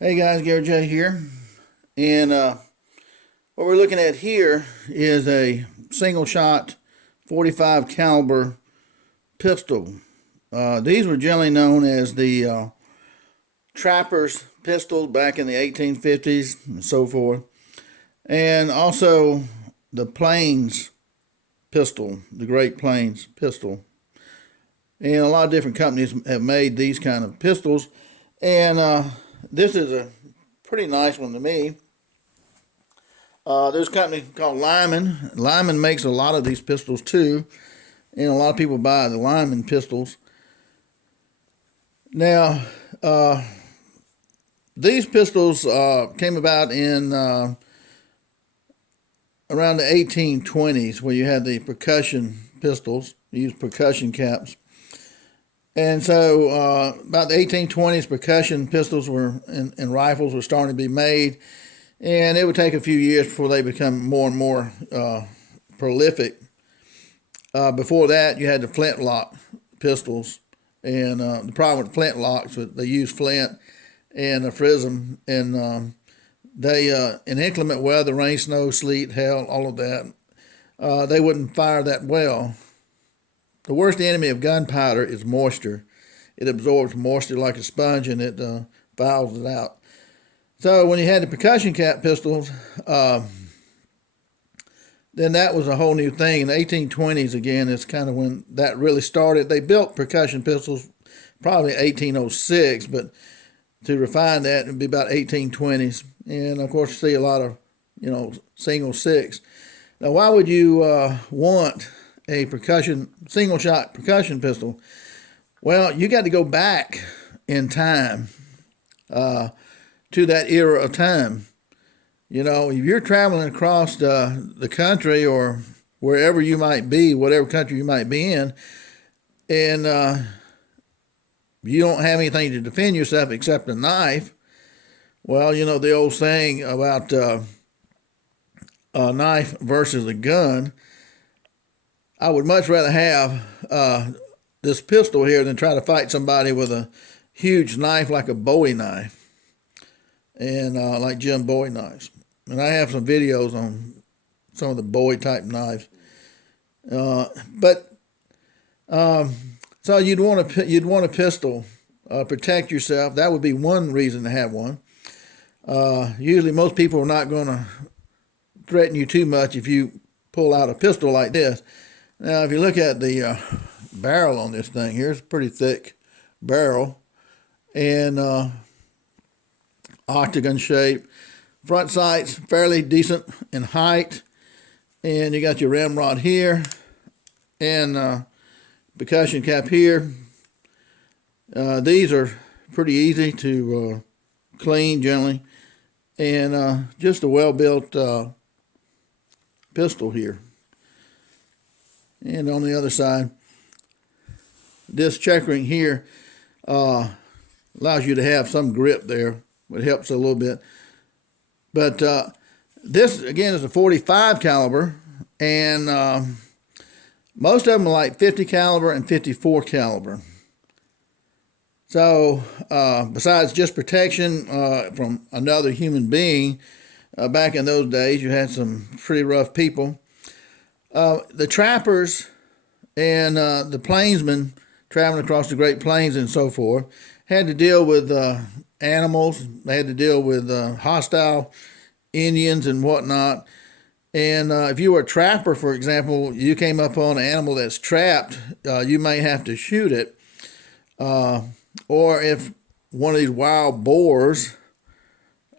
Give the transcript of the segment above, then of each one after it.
Hey guys, Gary J here, and what we're looking at here is a single shot 45 caliber pistol. These were generally known as the trapper's pistol back in the 1850s and so forth, and also the Plains pistol, the Great Plains pistol. And a lot of different companies have made these kind of pistols, and this is a pretty nice one to me. There's a company called Lyman. Lyman makes a lot of these pistols too, and a lot of people buy the Lyman pistols. Now, these pistols came about in around the 1820s, where you had the percussion pistols. You used percussion caps. And so about the 1820s, percussion pistols and rifles were starting to be made, and it would take a few years before they become more and more prolific. Before that, you had the flintlock pistols, and the problem with flintlocks was they use flint and a frism, and they in inclement weather, rain, snow, sleet, hail, all of that, they wouldn't fire that well. The worst enemy of gunpowder is moisture. It absorbs moisture like a sponge, and it fouls it out. So when you had the percussion cap pistols, then that was a whole new thing. In the 1820s, again, is kind of when that really started. They built percussion pistols probably 1806, but to refine that, it would be about 1820s. And of course, you see a lot of, single six. Now, why would you want a single shot percussion pistol? Well, you got to go back in time to that era of time. If you're traveling across the country or wherever you might be, whatever country you might be in, and you don't have anything to defend yourself except a knife, well, the old saying about a knife versus a gun. I would much rather have this pistol here than try to fight somebody with a huge knife like a Bowie knife and like Jim Bowie knives. And I have some videos on some of the Bowie type knives. So you'd want a pistol, protect yourself. That would be one reason to have one. Usually most people are not going to threaten you too much if you pull out a pistol like this. Now, if you look at the barrel on this thing, here's a pretty thick barrel and octagon shape. Front sight's fairly decent in height, and you got your ramrod here and percussion cap here. These are pretty easy to clean generally, and just a well-built pistol here. And on the other side, this checkering here allows you to have some grip there. It helps a little bit. But this, again, is a 45 caliber, and most of them are like 50 caliber and 54 caliber. So besides just protection from another human being, back in those days, you had some pretty rough people. The trappers and the plainsmen traveling across the Great Plains and so forth had to deal with animals. They had to deal with hostile Indians and whatnot. And if you were a trapper, for example, you came up on an animal that's trapped, you may have to shoot it. Or if one of these wild boars,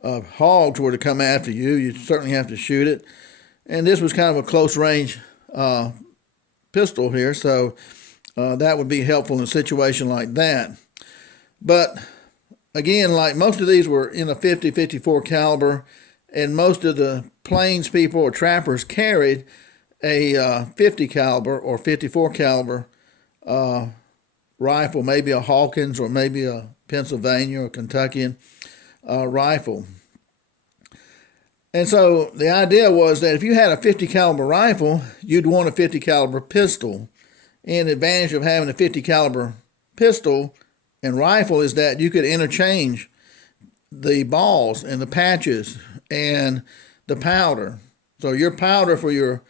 hogs, were to come after you, you'd certainly have to shoot it. And this was kind of a close range pistol here, so that would be helpful in a situation like that. But again, like most of these were in a 50, 54 caliber, and most of the plains people or trappers carried a 50 caliber or 54 caliber rifle, maybe a Hawkins or maybe a Pennsylvania or Kentuckian rifle. And so the idea was that if you had a 50 caliber rifle, you'd want a 50 caliber pistol. And the advantage of having a 50 caliber pistol and rifle is that you could interchange the balls and the patches and the powder. So your powder for your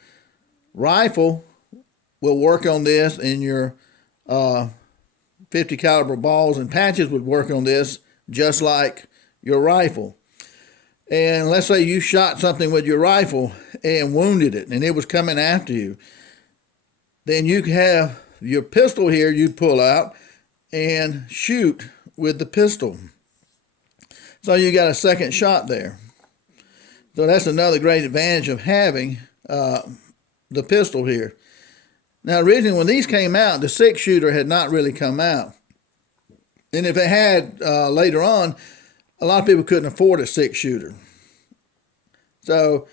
rifle will work on this, and your 50 caliber balls and patches would work on this just like your rifle. And let's say you shot something with your rifle and wounded it, and it was coming after you. Then you have your pistol here you'd pull out and shoot with the pistol. So you got a second shot there. So that's another great advantage of having the pistol here. Now, originally when these came out, the 6-shooter had not really come out. And if it had later on, a lot of people couldn't afford a 6-shooter. So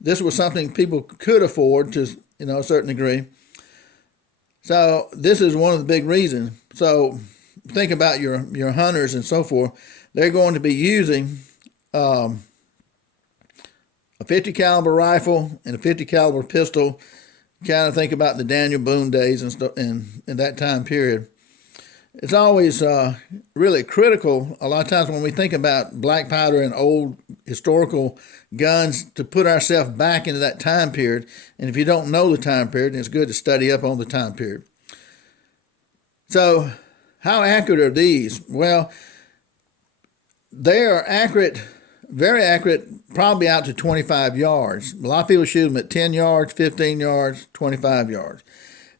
this was something people could afford to, a certain degree. So this is one of the big reasons. So think about your hunters and so forth. They're going to be using a 50 caliber rifle and a 50 caliber pistol. Kind of think about the Daniel Boone days and stuff in that time period. It's always really critical a lot of times when we think about black powder and old historical guns to put ourselves back into that time period. And if you don't know the time period, it's good to study up on the time period. So how accurate are these? Well, they are accurate, very accurate, probably out to 25 yards. A lot of people shoot them at 10 yards, 15 yards, 25 yards.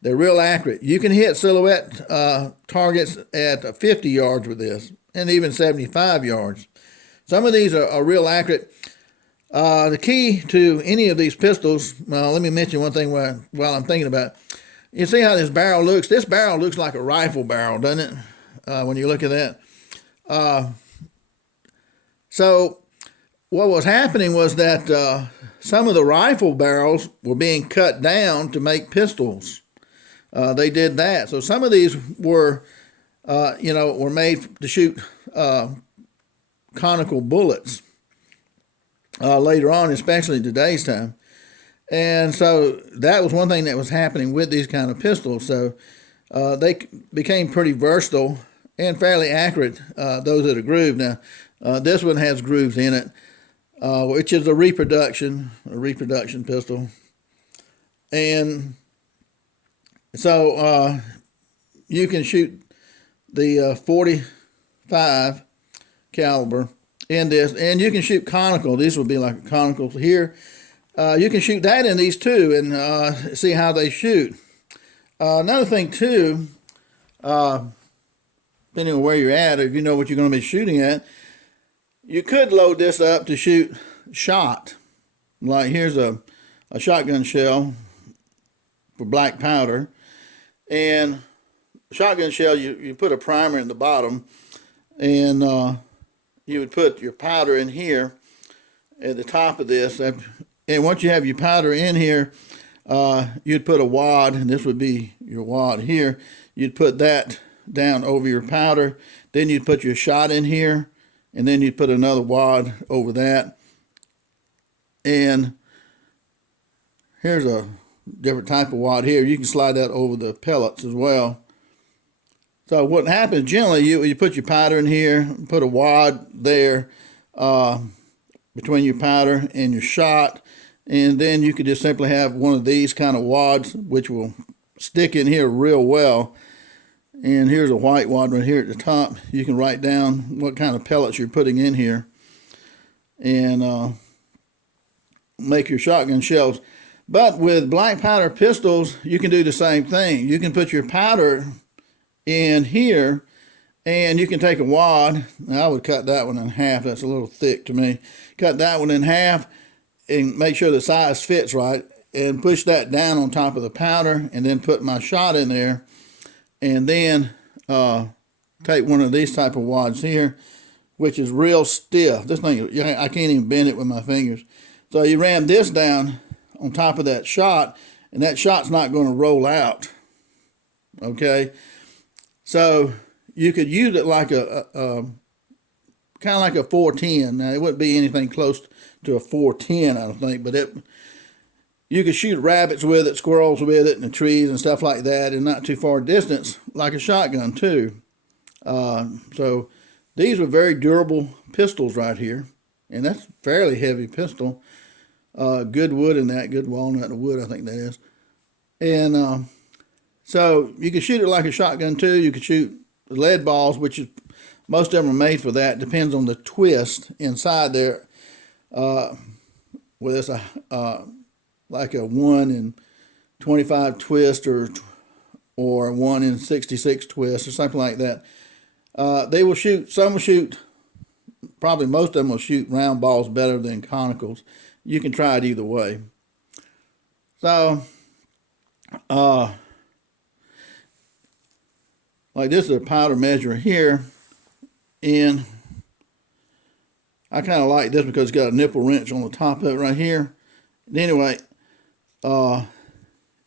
They're real accurate. You can hit silhouette targets at 50 yards with this, and even 75 yards. Some of these are real accurate. The key to any of these pistols, let me mention one thing while I'm thinking about it. You see how this barrel looks? This barrel looks like a rifle barrel, doesn't it? When you look at that. So what was happening was that some of the rifle barrels were being cut down to make pistols. They did that. So some of these were, were made to shoot conical bullets later on, especially in today's time. And so that was one thing that was happening with these kind of pistols. So they became pretty versatile and fairly accurate, those that are grooved. Now, this one has grooves in it, which is a reproduction pistol. And so you can shoot the 45 caliber in this, and you can shoot conical. These would be like a conical here. You can shoot that in these too, and see how they shoot. Another thing too, depending on where you're at, or if you know what you're going to be shooting at, you could load this up to shoot shot. Like here's a shotgun shell for black powder. And shotgun shell, you put a primer in the bottom, and you would put your powder in here at the top of this. And once you have your powder in here, you'd put a wad, and this would be your wad here. You'd put that down over your powder. Then you'd put your shot in here, and then you'd put another wad over that. And here's a different type of wad here. You can slide that over the pellets as well. So what happens generally, you put your powder in here, put a wad there between your powder and your shot, and then you could just simply have one of these kind of wads which will stick in here real well. And here's a white wad right here at the top. You can write down what kind of pellets you're putting in here and make your shotgun shells. But with black powder pistols, you can do the same thing. You can put your powder in here, and you can take a wad. I would cut that one in half. That's a little thick to me. Cut that one in half and make sure the size fits right, and push that down on top of the powder, and then put my shot in there, and then take one of these type of wads here, which is real stiff. This thing, I can't even bend it with my fingers. So you ram this down on top of that shot, and that shot's not going to roll out. Okay, so you could use it like a kind of like a 410. Now it wouldn't be anything close to a 410, I don't think, but you could shoot rabbits with it, squirrels with it, and the trees and stuff like that, and not too far distance, like a shotgun too. So These were very durable pistols right here, and that's a fairly heavy pistol. Good wood in that, good walnut wood, I think that is. And so you can shoot it like a shotgun too. You can shoot lead balls, which is most of them are made for that. Depends on the twist inside there. Whether it's like a 1 in 25 twist or 1 in 66 twist or something like that. They will shoot. Some will shoot. Probably most of them will shoot round balls better than conicals. You can try it either way. So, like this is a powder measure here, and I kind of like this because it's got a nipple wrench on the top of it right here. And anyway,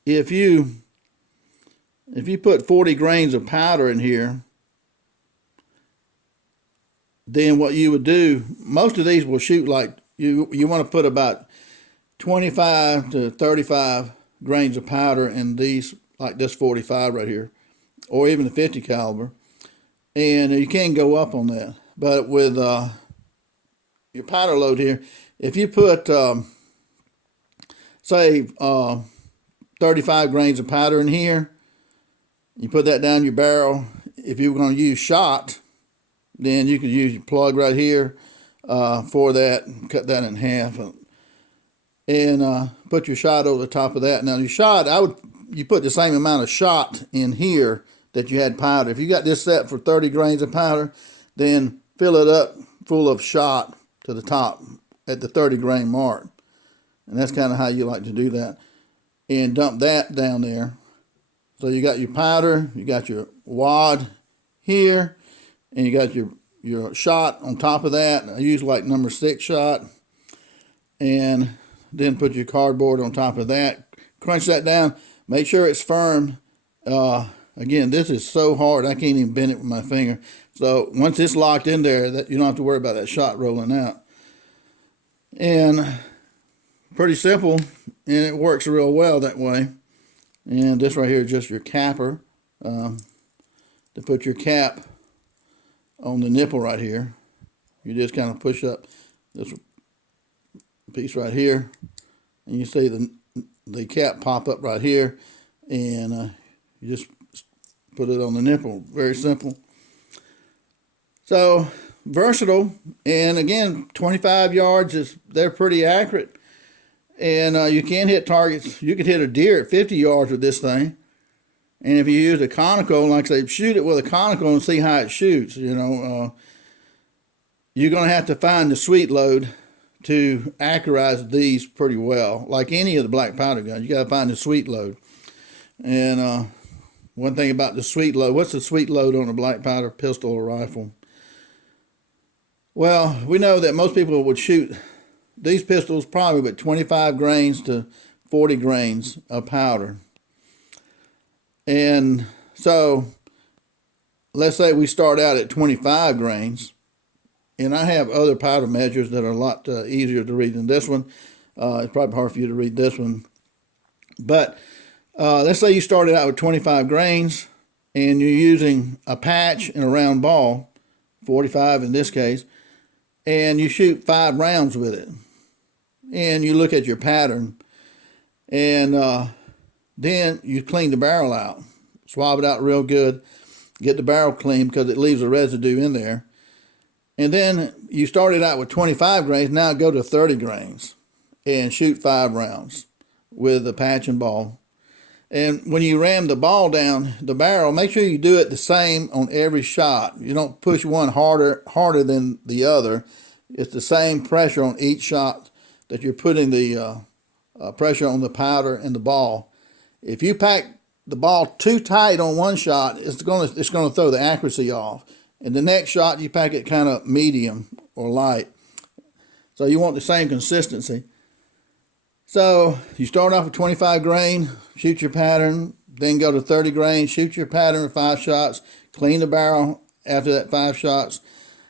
if you put 40 grains of powder in here, then what you would do, most of these will shoot like, you want to put about 25 to 35 grains of powder in these, like this 45 right here, or even the 50 caliber. And you can go up on that. But with your powder load here, if you put, say, 35 grains of powder in here, you put that down your barrel. If you were going to use shot, then you could use your plug right here for that, cut that in half, and put your shot over the top of that. Now your shot, you put the same amount of shot in here that you had powder. If you got this set for 30 grains of powder, then fill it up full of shot to the top at the 30 grain mark. And that's kind of how you like to do that. And dump that down there. So you got your powder, you got your wad here, and you got your shot on top of that. I use like number 6 shot. And then put your cardboard on top of that. Crunch that down. Make sure it's firm. Again, this is so hard, I can't even bend it with my finger. So once it's locked in there, that you don't have to worry about that shot rolling out. And pretty simple, and it works real well that way. And this right here is just your capper, to put your cap on the nipple right here. You just kind of push up this piece right here, and you see the cap pop up right here, and you just put it on the nipple. Very simple. So versatile, and again, 25 yards they're pretty accurate, and you can hit targets. You could hit a deer at 50 yards with this thing, and if you use a conical, like I say, shoot it with a conical and see how it shoots. You know, you're going to have to find the sweet load to accurate these pretty well. Like any of the black powder guns, you got to find the sweet load. And one thing about the sweet load, what's the sweet load on a black powder pistol or rifle? Well, we know that most people would shoot these pistols probably with 25 grains to 40 grains of powder. And so let's say we start out at 25 grains. And I have other powder measures that are a lot easier to read than this one. It's probably hard for you to read this one. But let's say you started out with 25 grains and you're using a patch and a round ball, 45 in this case, and you shoot 5 rounds with it. And you look at your pattern, and then you clean the barrel out. Swab it out real good. Get the barrel clean because it leaves a residue in there. And then you started out with 25 grains, now go to 30 grains and shoot 5 rounds with a patch and ball. And when you ram the ball down the barrel, make sure you do it the same on every shot. You don't push one harder than the other. It's the same pressure on each shot that you're putting the pressure on the powder and the ball. If you pack the ball too tight on one shot, it's going to throw the accuracy off. And the next shot, you pack it kind of medium or light. So you want the same consistency. So you start off with 25 grain, shoot your pattern, then go to 30 grain, shoot your pattern with 5 shots, clean the barrel after that 5 shots,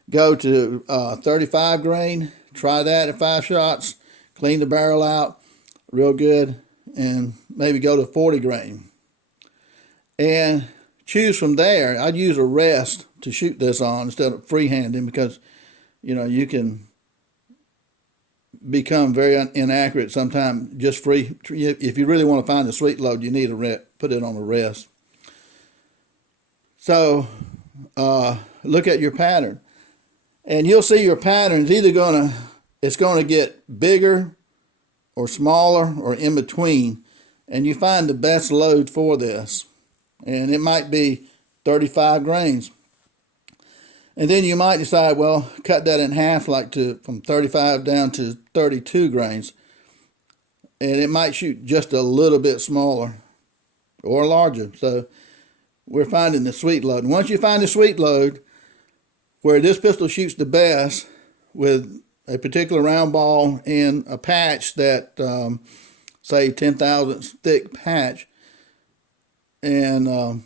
go to 35 grain, try that at 5 shots, clean the barrel out real good, and maybe go to 40 grain. And choose from there. I'd use a rest to shoot this on instead of freehanding, because you can become very inaccurate sometimes. Just free, if you really want to find the sweet load, you need to put it on a rest. So look at your pattern, and you'll see your pattern is either it's gonna get bigger or smaller or in between, and you find the best load for this, and it might be 35 grains. And then you might decide, well, cut that in half, from 35 down to 32 grains. And it might shoot just a little bit smaller or larger. So we're finding the sweet load. And once you find the sweet load, where this pistol shoots the best with a particular round ball and a patch that, say, 10 thousandths thick patch, and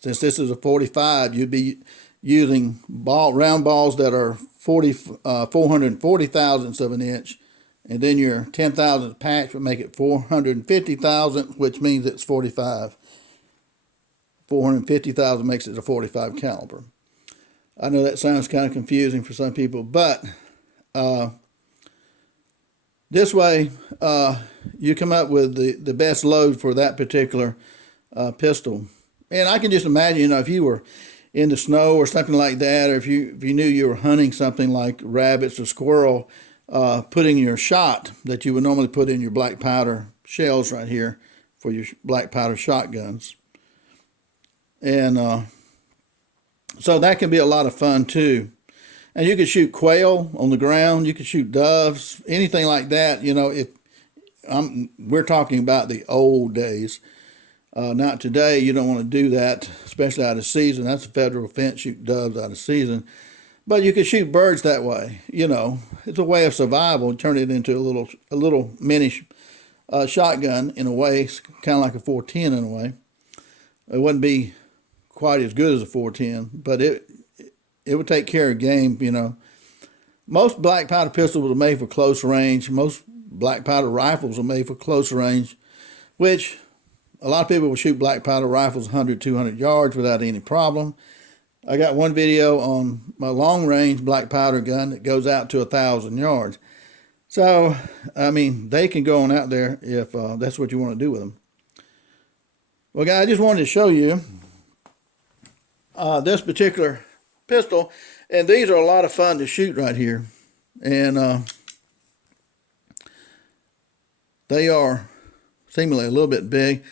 since this is a 45, you'd be using round balls that are 440 thousandths of an inch, and then your 10 thousandth patch would make it 450 thousandths, which means it's 45. 450 thousand makes it a 45 caliber. I know that sounds kind of confusing for some people, but this way you come up with the best load for that particular pistol. And I can just imagine, if you were in the snow or something like that, or if you knew you were hunting something like rabbits or squirrel, putting your shot that you would normally put in your black powder shells right here for your black powder shotguns. And so that can be a lot of fun too. And you could shoot quail on the ground, you could shoot doves, anything like that. We're talking about the old days. Not today. You don't want to do that, especially out of season. That's a federal offense, shoot doves out of season. But you could shoot birds that way. It's a way of survival. Turn it into a little mini shotgun in a way. It's kind of like a 410 in a way. It wouldn't be quite as good as a 410, but it would take care of game. Most black powder pistols are made for close range. Most black powder rifles are made for close range, which a lot of people will shoot black powder rifles 100, 200 yards without any problem. I got one video on my long range black powder gun that goes out to 1,000 yards. So, they can go on out there if that's what you want to do with them. Well, guys, I just wanted to show you this particular pistol, and these are a lot of fun to shoot right here. And they are seemingly a little bit big.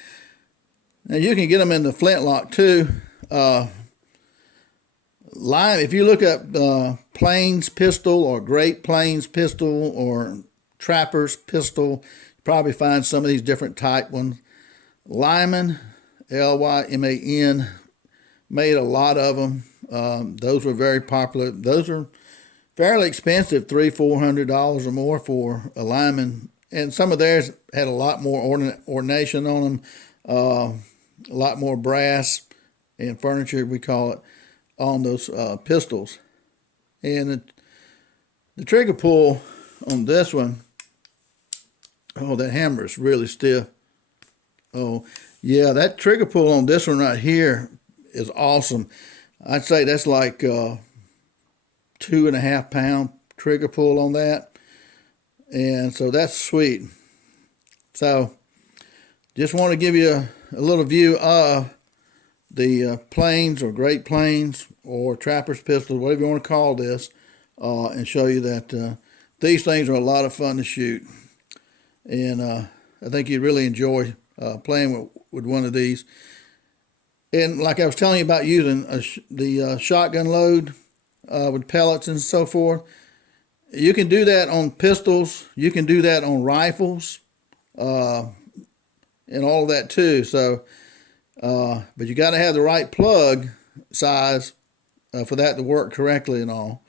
Now you can get them in the flintlock too. If you look up Plains pistol or Great Plains pistol or Trapper's pistol, you probably find some of these different type ones. Lyman, Lyman, made a lot of them. Those were very popular. Those are fairly expensive, $300-400 or more for a Lyman. And some of theirs had a lot more ornation on them, a lot more brass and furniture, we call it, on those pistols. And the trigger pull on this one, that hammer is really stiff. Oh, yeah, that trigger pull on this one right here is awesome. I'd say that's like 2.5 pound trigger pull on that. And so that's sweet. So just want to give you a little view of the Plains or Great Plains or Trapper's pistol, whatever you want to call this, and show you that these things are a lot of fun to shoot. And I think you'd really enjoy playing with one of these. And like I was telling you about using the shotgun load with pellets and so forth, you can do that on pistols. You can do that on rifles, and all of that too. So, but you got to have the right plug size for that to work correctly and all.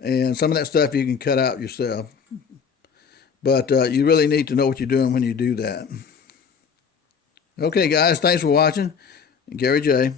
And some of that stuff you can cut out yourself. But you really need to know what you're doing when you do that. Okay, guys, thanks for watching. Gary J.